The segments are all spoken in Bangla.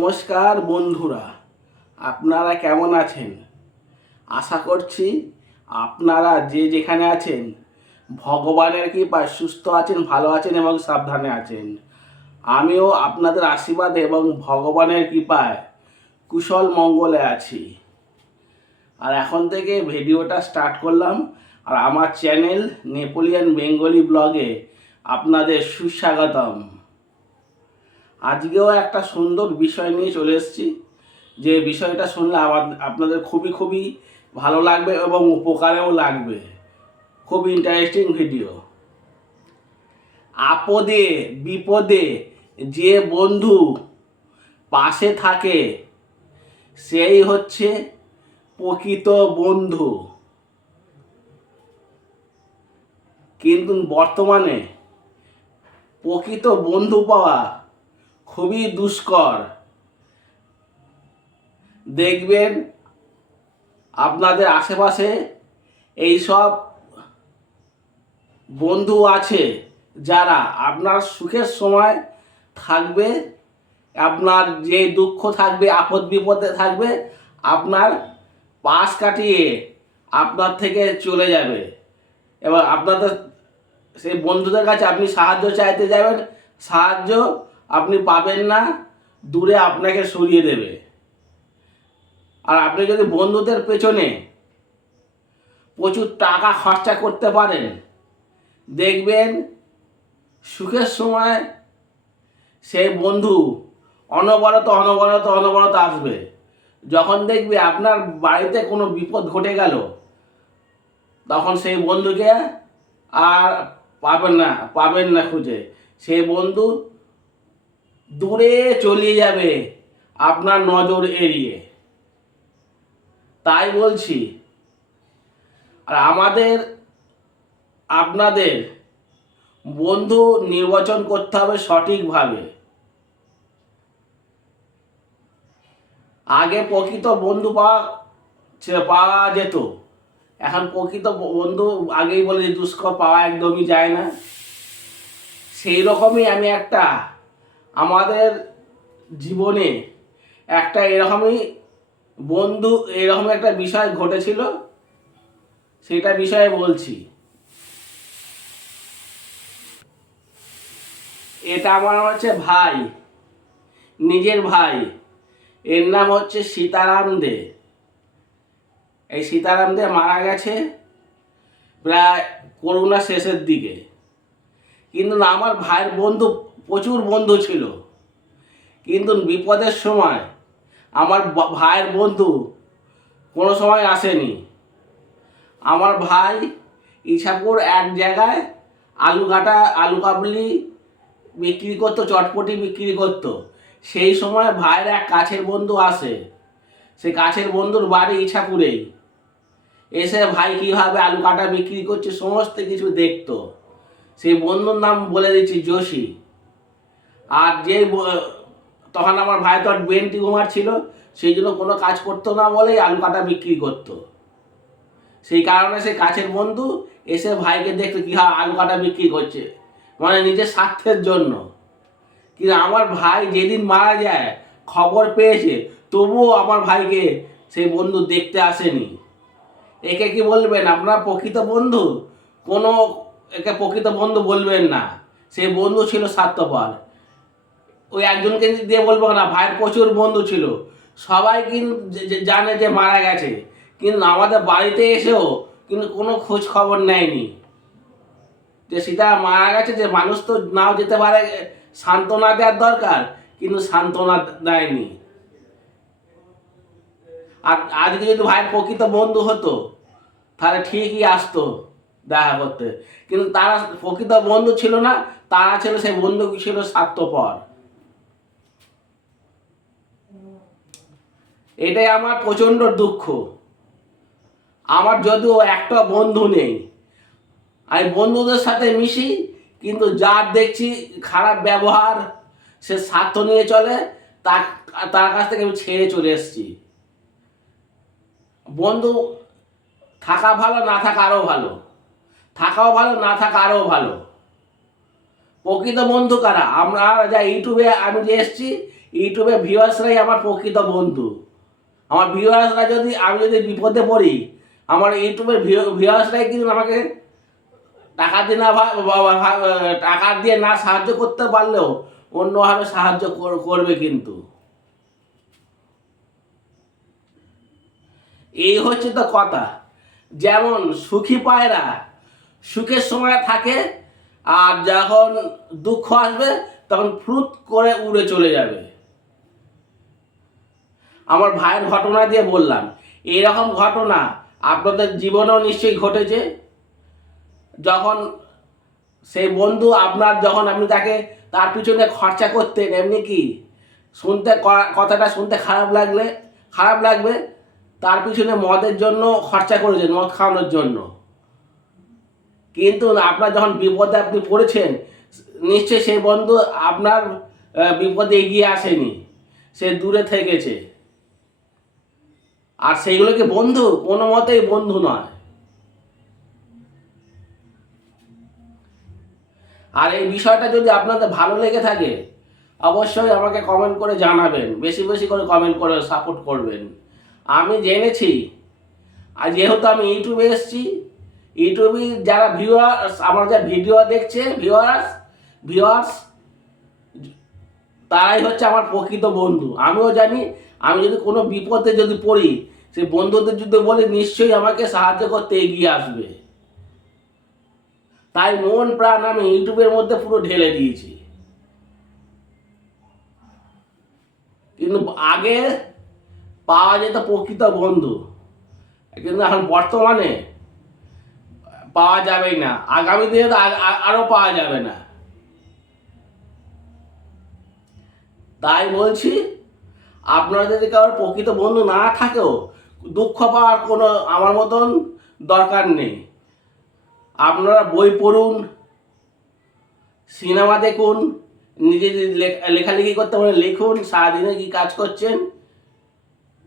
নমস্কার বন্ধুরা, আপনারা কেমন আছেন? আশা করছি আপনারা যে যেখানে আছেন, ভগবানের কৃপায় সুস্থ আছেন, ভালো আছেন এবং সাবধানে আছেন। আমিও আপনাদের আশীর্বাদ এবং ভগবানের কৃপায় কুশল মঙ্গলে আছি। আর এখন থেকে ভিডিওটা স্টার্ট করলাম। আর আমার চ্যানেল নেপোলিয়ান বেঙ্গলি ব্লগে আপনাদের সুস্বাগতম। আজকেও একটা সুন্দর বিষয় নিয়ে চলে এসেছি। যে বিষয়টা শুনলে আপনাদের খুবই খুবই ভালো লাগবে এবং উপকারেও লাগবে। খুব ইন্টারেস্টিং ভিডিও আপদে, বিপদে যে বন্ধু পাশে থাকে, সেই হচ্ছে প্রকৃত বন্ধু। কিন্তু বর্তমানে প্রকৃত বন্ধু পাওয়া খুবই দুষ্কর। দেখবেন আপনাদের আশেপাশে এই সব বন্ধু আছে যারা আপনার সুখের সময় থাকবে, আপনার যে দুঃখ থাকবে, আপদ বিপদে থাকবে, আপনার পাশ কাটিয়ে আপনার থেকে চলে যাবে। এবার আপনাদের, সেই বন্ধুদের কাছে আপনি সাহায্য চাইতে যাবেন, সাহায্য আপনি পাবেন না, দূরে আপনাকে সরিয়ে দেবে। আর আপনি যদি বন্ধুদের পেছনে প্রচুর টাকা খরচা করতে পারেন, দেখবেন সুখের সময় সেই বন্ধু অনবরত অনবরত অনবরত আসবে। যখন দেখবে আপনার বাড়িতে কোনো বিপদ ঘটে গেল, তখন সেই বন্ধুকে আর পাবেন না পাবেন না খুঁজে। সেই বন্ধু দূরে চলে যাবে আপনার নজর এড়িয়ে। তাই বলছি, আর আমাদের, আপনাদের বন্ধু নির্বাচন করতে হবে সঠিকভাবে। আগে প্রকৃত বন্ধু পাওয়া পাওয়া যেত। এখন প্রকৃত বন্ধু আগেই বলে যে দুষ্কর পাওয়া একদমই যায় না। সেই রকমই আমি একটা আমাদের জীবনে একটা এরকমই বন্ধু, এরকম একটা বিষয় ঘটেছিল, সেটা বিষয়ে বলছি। এটা আমার হচ্ছে ভাই, নিজের ভাই। এর নাম হচ্ছে সীতারাম দে। এই সীতারাম দে মারা গেছে প্রায় করোনা শেষের দিকে। কিন্তু আমার ভাইয়ের বন্ধু প্রচুর বন্ধু ছিল। কিন্তু বিপদের সময় আমার ভাইয়ের বন্ধু কোনো সময় আসেনি। আমার ভাই ইছাপুর এক জায়গায় আলু কাটা, আলু কাবলি বিক্রি করতো, চটপটি বিক্রি করতো। সেই সময় ভাইয়ের এক কাছের বন্ধু আসে। সেই কাছের বন্ধুর বাড়ি ইছাপুরেই। এসে ভাই কীভাবে আলু কাটা বিক্রি করছে, সমস্ত কিছু দেখতো। সেই বন্ধুর নাম বলে দিচ্ছি যোশী আর যে তখন আমার ভাই তো আর ব্রেন টিউমার ছিল, সেই জন্য কোনো কাজ করতো না বলেই আলু কাটা বিক্রি করতো। সেই কারণে সে কাছের বন্ধু এসে ভাইকে দেখতো কীভাবে আলু কাটা বিক্রি করছে। মানে নিজের স্বার্থের জন্য। কিন্তু আমার ভাই যেদিন মারা যায়, খবর পেয়েছে, তবুও আমার ভাইকে সেই বন্ধু দেখতে আসেনি। একে কি বলবেন, আপনার প্রকৃত বন্ধু? কোনো একে প্রকৃত বন্ধু বলবেন না। সেই বন্ধু ছিল স্বার্থপর। ওই একজনকে দিয়ে বলব না, ভাইয়ের প্রচুর বন্ধু ছিল। সবাই কিন্তু জানে যে মারা গেছে। কিন্তু আমাদের বাড়িতে এসেও কিন্তু কোনো খোঁজ খবর নেয়নি। যে সীতা মারা গেছে, যে মানুষ তো নাও যেতে পারে সান্ত্বনা দেওয়ার দরকার, কিন্তু সান্ত্বনা দেয়নি। আর আজকে যদি ভাইয়ের প্রকৃত বন্ধু হতো, তাহলে ঠিকই আসতো দেখা করতে। কিন্তু তারা প্রকৃত বন্ধু ছিল না, তারা ছিল সেই বন্ধু ছিল স্বার্থপর। এটাই আমার প্রচণ্ড দুঃখ। আমার যদিও একটা বন্ধু নেই। আমি বন্ধুদের সাথে মিশি, কিন্তু যার দেখছি খারাপ ব্যবহার, সে স্বার্থ নিয়ে চলে, তার তার কাছ থেকে আমি ছেড়ে চলে এসেছি। বন্ধু থাকা ভালো, না থাকা আরও ভালো। থাকাও ভালো, না থাকা আরও ভালো। প্রকৃত বন্ধু কারা? আমরা যা ইউটিউবে, আমি যে এসছি, ইউটিউবে ভিউয়ার্সরাই আমার প্রকৃত বন্ধু। আমার ভিউয়ার্সরা যদি আমি যদি বিপদে পড়ি, আমার ইউটিউবের ভিউয়ার্সরাই কিন্তু আমাকে টাকা দিয়ে না টাকা দিয়ে না সাহায্য করতে পারলেও অন্যভাবে সাহায্য করবে কিন্তু। এই হচ্ছে তো কথা। যেমন সুখী পায়রা সুখের সময় থাকে আর যখন দুঃখ আসবে, তখন ফ্রুত করে উড়ে চলে যাবে। আমার ভাইয়ের ঘটনা দিয়ে বললাম। এইরকম ঘটনা আপনাদের জীবনেও নিশ্চয়ই ঘটেছে। যখন সেই বন্ধু আপনার, যখন আপনি তাকে তার পিছনে খরচা করতেন, এমনি কি? শুনতে কথাটা শুনতে খারাপ লাগলে, খারাপ লাগবে, তার পিছনে মদের জন্য খরচা করেছেন, মদ খাওয়ানোর জন্য। কিন্তু আপনার যখন বিপদে আপনি পড়েছেন, নিশ্চয়ই সেই বন্ধু আপনার বিপদে এগিয়ে আসেনি, সে দূরে থেকেছে আর সেইগুলো কি বন্ধু, কোনো মতেই বন্ধু নয়। আর এই বিষয়টা যদি আপনাদের ভালো লেগে থাকে, অবশ্যই আমাকে কমেন্ট করে জানাবেন। বেশি বেশি করে কমেন্ট করে সাপোর্ট করবেন। আমি জেনেছি, আর যেহেতু আমি ইউটিউবে এসেছি, ইউটিউবে যারা ভিউয়ার্স আমার যা ভিডিও দেখছে ভিউয়ার্স ভিউয়ার্স তারাই হচ্ছে আমার প্রকৃত বন্ধু। আমিও জানি, আমি যদি কোনো বিপদে যদি পড়ি সেই বন্ধুদের যদি বলে নিশ্চয়ই আমাকে সাহায্য করতে এগিয়ে আসবে। তাই মন প্রাণ আমি ইউটিউবের মধ্যে পুরো ঢেলে দিয়েছি। কিন্তু আগে পাওয়া যেত প্রকৃত বন্ধু। কিন্তু এখন বর্তমানে পাওয়া যাবেই না। আগামী দিনে তো আ- আ- আরও পাওয়া যাবে না। তাই বলছি আপনারা যদি কারোর প্রকৃত বন্ধু না থাকেও দুঃখ পাওয়ার কোনো আমার মতন দরকার নেই। আপনারা বই পড়ুন, সিনেমা দেখুন নিজে লেখালেখি করতে পারেন লিখুন, সারাদিনে কি কাজ করছেন,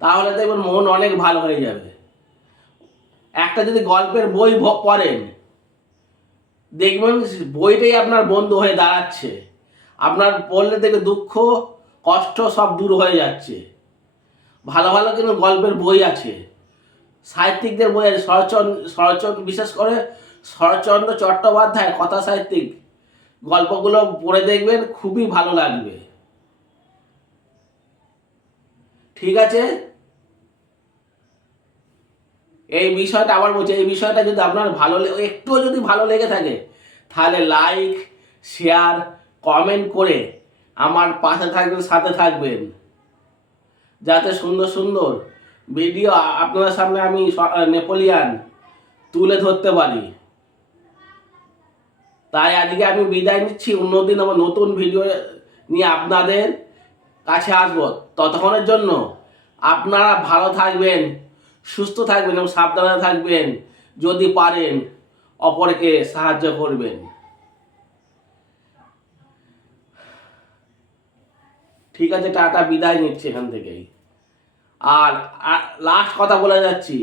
তাহলে দেখবেন মন অনেক ভালো হয়ে যাবে। একটা যদি গল্পের বই পড়েন, দেখবেন বইটাই আপনার বন্ধু হয়ে দাঁড়াচ্ছে। আপনার পড়লে দেখবে দুঃখ, কষ্ট সব দূর হয়ে যাচ্ছে। ভালো ভালো কিন্তু গল্পের বই আছে। সাহিত্যিকদের বই আছে। শরৎচন্দ্র শরৎচন্দ্র, বিশেষ করে শরৎচন্দ্র চট্টোপাধ্যায়, কথা সাহিত্যিক। গল্পগুলো পড়ে দেখবেন, খুবই ভালো লাগবে। ঠিক আছে? এই বিষয়টা আবার বলছি, এই বিষয়টা যদি আপনার ভালো একটুও যদি ভালো লেগে থাকে, তাহলে লাইক শেয়ার কমেন্ট করে আমার পাশে থাকবেন, সাথে থাকবেন। যাতে সুন্দর সুন্দর ভিডিও আ- আপনাদের সামনে আমি নেপোলিয়ান তুলে ধরতে পারি। তাই আজকে আমি বিদায় নিচ্ছি। অন্যদিন আমার নতুন ভিডিও নিয়ে আপনাদের কাছে আসব। ততক্ষণের জন্য আপনারা ভালো থাকবেন, সুস্থ থাকবেন এবং সাবধানে থাকবেন। যদি পারেন অপরকে সাহায্য করবেন। ঠিক আছে, টাটা, বিদায় নিচ্ছি এখান থেকেই। আর লাস্ট কথা বলে যাচ্ছি।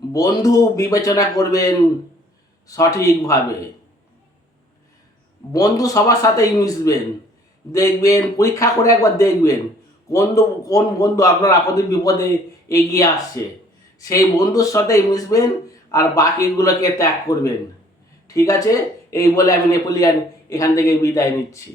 বন্ধু বিবেচনা করবেন সঠিকভাবে। বন্ধু সবার সাথেই মিশবেন। দেখবেন, পরীক্ষা করে একবার দেখবেন কোন কোন বন্ধু আপনার আপদে বিপদে এগিয়ে আসছে। সেই বন্ধুর সাথেই মিশবেন আর বাকিগুলোকে ত্যাগ করবেন। ঠিক আছে? এই বলে আমি নেপোলিয়ান এখান থেকে বিদায় নিচ্ছি।